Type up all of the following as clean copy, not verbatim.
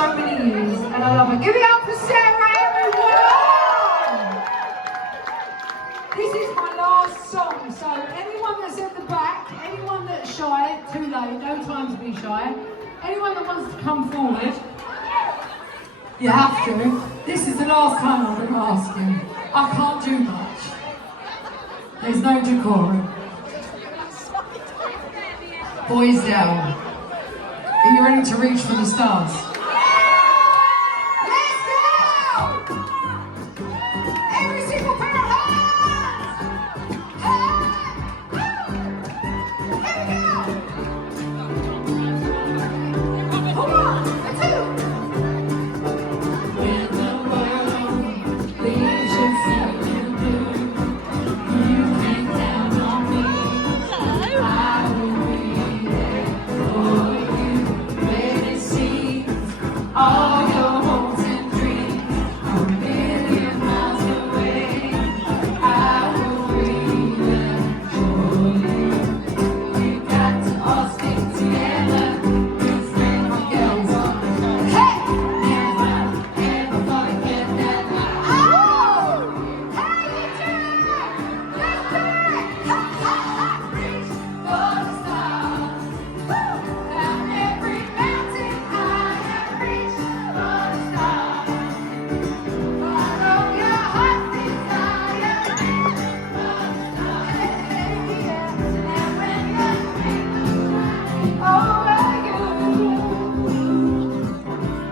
so many years, and I love her. Give it up for Sarah, everyone! This is my last song, so anyone that's at the back, anyone that's shy, too late, no time to be shy. Anyone that wants to come forward, you have to. This is the last time I'm going to ask you. I can't do much. There's no decorum. Boys down. Are you ready to reach for the stars? Let's go! Every single pair of hands! Here we go! Hold on, a two. When the world leaves you feeling blue, you can count on me. I will be there for you when it seems all your hopes and dreams are a million miles away. I will be there for you. You got to all stick together. This ain't my girls. Hey! Never, ever forget that. Oh! How you doing? Let's do it! Ha, ha, ha! Reach for the stars. Woo! Down every mountain high and reach for the stars. Follow your heart's desire. Reach for the stars. Hey, yeah. And when the dreams over you,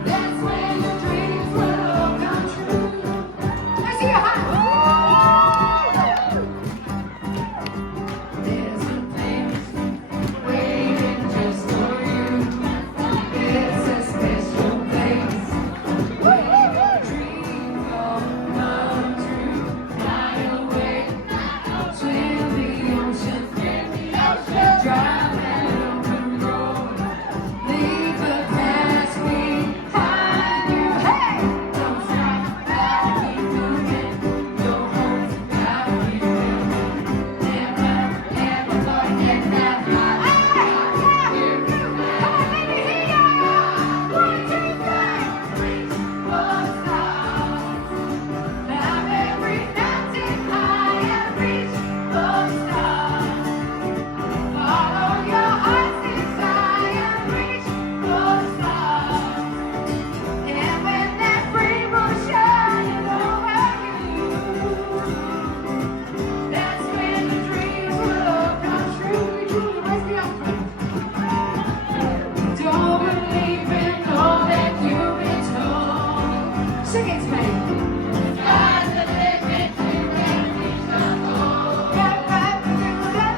that's when your dreams will come true. Let's see your hands. There's a place waiting just for you. It's a special place where your dreams all come true. Fly away, swim the ocean, drive an open road, leave the past behind you. Hey, don't stop, gotta keep moving. Your home's about you. Never, ever forget that. Come on, let me hear ya. 1, 2, 3. Reach for the stars. Climb every mountain high and reach for the stars. Follow your heart's desire. Reach for the stars. And when that rainbow's shining over you, that's when your dreams will come true. Julie, raise me up, friend. Don't believe in all that you've been told. Sing it to me. Sky's the limit, you can reach the goal. Yeah, right, we do that.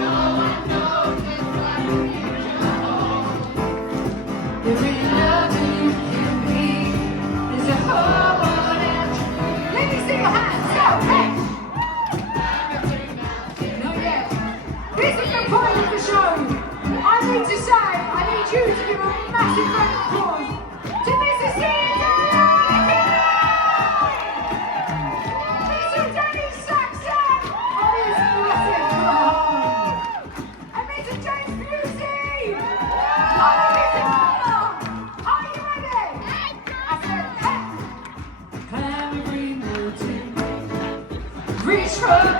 No one knows just what the future holds. Every lover you can be is a whole world and let me see your hands. Go, hey! Not yet. This is the point of the show. I need to say, I need you to give a massive round of applause to Mr. Caesar! Mr. Danny Saxon! Oh, he's massive! Oh. And Mr. James Busey! Oh, are you ready? I said, hey! Climb every mountain, reach for the